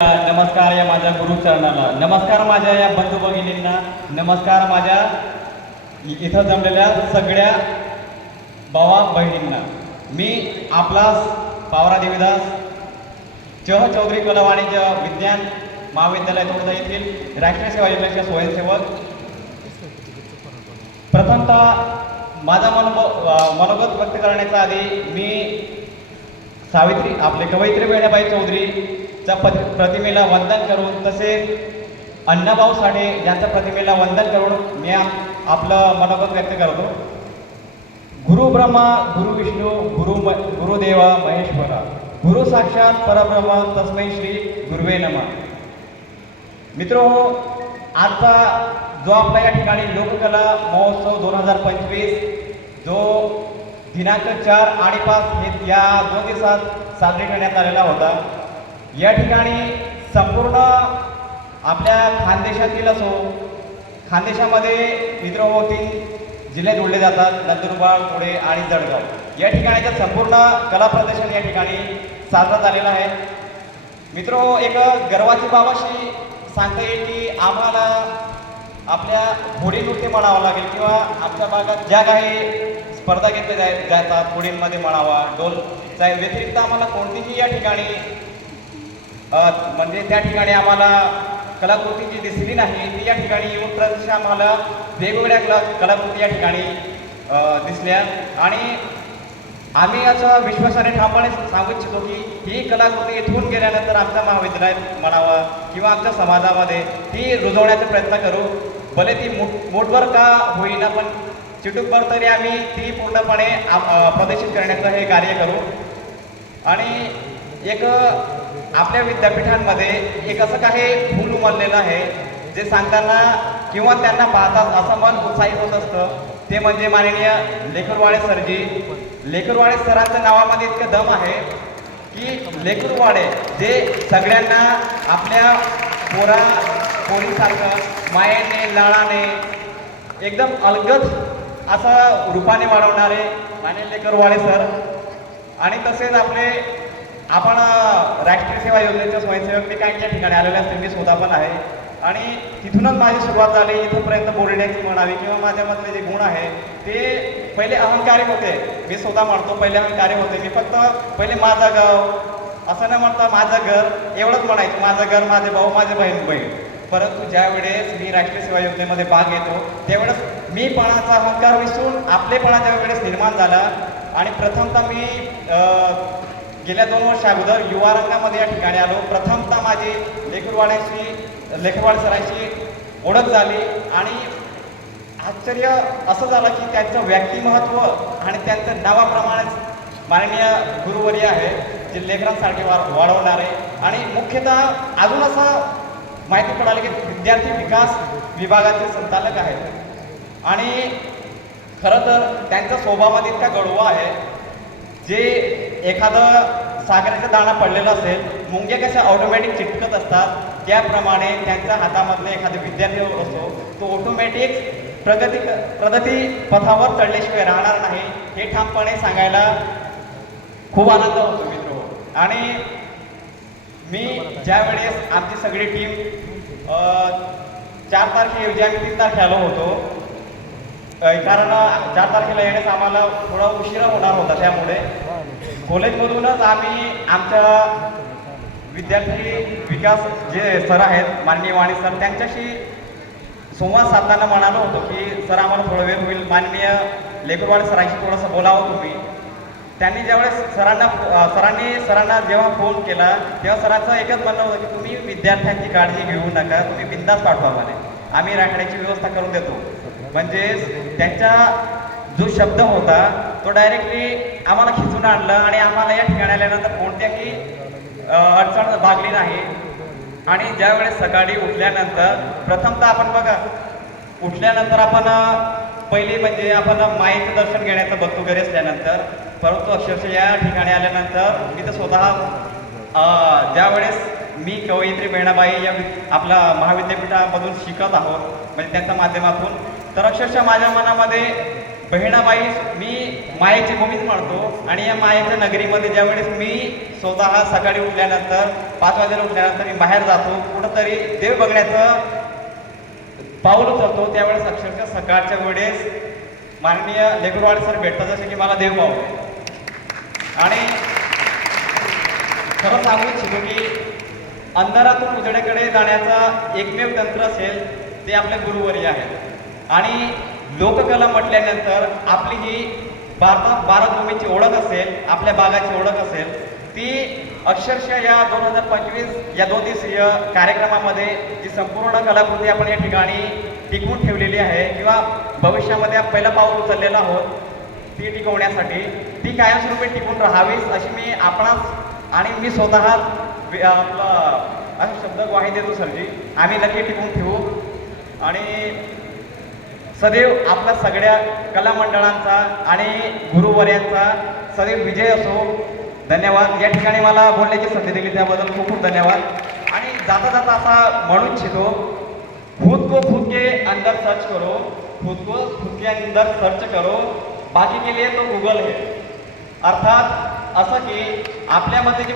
नमस्कार या माझ्या गुरुचरणाला नमस्कार माझ्या या बंधू भगिनींना. नमस्कार माझ्या इथं जमलेल्या सगळ्या भावा बहिणींना. मी आपला पावरा देवीदास चह चौधरी कला वाणिज्य विज्ञान महाविद्यालय तोडदा येथील राष्ट्रीय सेवा योजनेचे स्वयंसेवक. प्रथमतः माझा मनोभ मनोगत व्यक्त करण्याच्या आधी मी सावित्री आपले कवयित्री वेणाबाई चौधरी पत प्रतिमेला वंदन करून तसेच अण्णाभाऊ साठे यांच्या प्रतिमेला वंदन करून मी आपलं मनोगत व्यक्त करतो. गुरु ब्रह्मा गुरु विष्णू गुरु म गुरुदेवा महेश्वरा. गुरु साक्षात परब्रह्म तस्मै श्री गुरुवे नमः. मित्र आजचा जो आपला या ठिकाणी लोककला महोत्सव दोन हजार पंचवीस जो दिनांक चार आणि पाच हे या दोन दिवसात साजरी करण्यात आलेला होता. या ठिकाणी संपूर्ण आपल्या खानदेशातील असो खानदेशामध्ये मित्र हो जिल्हे जोडले जातात नंदुरबार पुणे आणि जळगाव. या ठिकाणीचं संपूर्ण कला प्रदर्शन या ठिकाणी साजरा झालेलं आहे. मित्र एक गर्वाची बाब अशी सांगता येईल की आम्हाला आपल्या घोडी नृत्य म्हणावं लागेल किंवा आमच्या भागात ज्या काही स्पर्धा घेतल्या जाय जातात घोडींमध्ये म्हणावा डोलच्या व्यतिरिक्त आम्हाला कोणतीही या ठिकाणी म्हणजे त्या ठिकाणी आम्हाला कलाकृती जी दिसली नाही. ती या ठिकाणी येऊन प्रदर्शन आम्हाला वेगवेगळ्या कला कलाकृती या ठिकाणी दिसल्या. आणि आम्ही असं विश्वासाने ठामपणे सांगू इच्छितो की ही कलाकृती इथून गेल्यानंतर आमच्या महाविद्यालयात म्हणावं किंवा आमच्या समाजामध्ये ती रुजवण्याचा प्रयत्न करू. भले ती मोठ मोठभर का होईना पण चिटूकभर तरी आम्ही ती पूर्णपणे प्रदर्शित करण्याचं हे कार्य करू. आणि एक आपल्या विद्यापीठांमध्ये एक असं काही फूल उमललेलं आहे जे सांगताना किंवा त्यांना पाहतात असं मन उत्साहित होत असतं. ते म्हणजे माननीय लेकरवाडे सरजी. लेकरवाडे सरांच्या नावामध्ये इतकं दम आहे की लेकरवाडे जे सगळ्यांना आपल्या पोरा पोरीसारखं मायेने लाळाने एकदम अलगद असं रूपाने वाढवणारे माननीय लेकरवाडे सर. आणि तसेच आपले आपण राष्ट्रीय सेवा योजनेच्या स्वयंसेवक मी काही या ठिकाणी आलेले असतील मी स्वतः पण आहे. आणि तिथूनच माझी सुरुवात झाली इथंपर्यंत बोलण्याची म्हणावी किंवा माझ्यामधले जे गुण आहे ते पहिले अहंकारी होते. मी स्वतः म्हणतो पहिले अहंकारी होते. मी फक्त पहिले माझं गाव असं न म्हणता माझं घर एवढंच म्हणायचं. माझं घर माझे भाऊ माझे बहीण बहीण. परंतु ज्या वेळेस मी राष्ट्रीय सेवा योजनेमध्ये भाग घेतो त्यावेळेस मी पणाचा अहंकार विसरून आपलेपणा ज्या वेळेस निर्माण झाला. आणि प्रथमतः मी गेल्या दोन वर्ष अगोदर युवा रंगामध्ये या ठिकाणी आलो. प्रथमतः माझी लेखुरवाड्याशी लेखवाड सरांशी ओळख झाली आणि आश्चर्य असं झालं की त्यांचं व्यक्तिमहत्व आणि त्यांचं नावाप्रमाणेच माननीय गुरुवर्य आहे जे लेखनासाठी वा वाढवणारे. आणि मुख्यतः अजून असं माहिती पडाली की विद्यार्थी विकास विभागाचे संचालक आहेत. आणि खरं तर त्यांचा स्वभावात इतका गडवा आहे जे एखादं सागराचा दाणा पडलेला असेल मुंग्या कशा ऑटोमॅटिक चिटकत असतात त्याप्रमाणे त्यांच्या हातामधले एखादा विद्यार्थी असतो तो ऑटोमॅटिक प्रगती प्रगती पथावर चढल्याशिवाय राहणार नाही हे ठामपणे सांगायला खूप आनंद होतो मित्र. आणि मी ज्या वेळेस आमची सगळी टीम चार तारखेऐवजी आम्ही तीन तारखे आलो होतो कारण चार तारखेला येण्यास आम्हाला थोडा उशिरा होणार होता त्यामुळे. कॉलेजमधूनच आम्ही आमच्या विद्यार्थी विकास जे सर आहेत माननीय वाणी सर त्यांच्याशी संवाद साधताना म्हणालो होतो की सर आम्हाला थोडा वेळ होईल. माननीय लेकरवाड सरांशी थोडंसं बोलावं तुम्ही. त्यांनी ज्यावेळेस सरांना सरांनी सरांना जेव्हा फोन केला तेव्हा सरांचं एकच म्हणणं होतं की तुम्ही विद्यार्थ्यांची काळजी घेऊ नका. तुम्ही बिंदास पाठवा म्हणे आम्ही राखण्याची व्यवस्था करून देतो. म्हणजेच त्यांचा जो शब्द होता तो डायरेक्टली आम्हाला खिचून आणलं आणि आम्हाला या ठिकाणी आल्यानंतर कोणत्याही अडचण भागली नाही. आणि ज्यावेळेस सकाळी उठल्यानंतर प्रथमतः आपण बघा उठल्यानंतर आपण पहिली म्हणजे आपण माईचं दर्शन घेण्याचं बघतो घरी असल्यानंतर परंतु अक्षरशः या ठिकाणी आल्यानंतर मी तर स्वतः ज्यावेळेस मी कवयित्री बहिणाबाई या आपल्या आपला महाविद्यापीठामधून शिकत आहोत म्हणजे त्यांच्या माध्यमातून तर अक्षरशः माझ्या मनामध्ये बहिणाबाई मी मायेची भूमीच म्हणतो आणि या मायेच्या नगरीमध्ये ज्यावेळेस मी स्वतः सकाळी उठल्यानंतर पाच वाजेला उठल्यानंतर मी बाहेर जातो कुठंतरी देव बघण्याचं पाऊल उचलतो त्यावेळेस अक्षरशः सकाळच्या वेळेस माननीय लेकरवाड सर भेटतात जसे की मला देव पाहू आणि खरं सांगू इच्छितो की अंधारातून उजड्याकडे जाण्याचा एकमेव तंत्र असेल ते आपले गुरुवर्य आहेत आणि लोककला म्हटल्यानंतर आपली जी भारतात भारतभूमीची ओळख असेल आपल्या भागाची ओळख असेल ती अक्षरशः या दोन हजार पंचवीस या दोन दिवसीय कार्यक्रमामध्ये जी संपूर्ण कलाकृती आपण या ठिकाणी टिकवून ठेवलेली आहे किंवा भविष्यामध्ये पहिलं पाऊल उचललेलं आहोत ती टिकवण्यासाठी ती कायमस्वरूपी टिकून राहावीच अशी मी आपणास आणि मी स्वतः आपलं असा शब्द ग्वाही देतो सरजी. आम्ही नक्की टिकून ठेवू. आणि सदैव आपल्या सगळ्या कला मंडळांचा आणि गुरुवर्यांचा सदैव विजय असो. धन्यवाद. या ठिकाणी मला बोलण्याची संधी दिली त्याबद्दल खूप खूप धन्यवाद. आणि जाता जाता असा म्हणू इच्छितो खुद को खुद के अंदर सर्च करो. खुद को खुद के अंदर सर्च करो. बाकी के लिए तो गुगल है. अर्थात असं की आपल्यामध्ये जे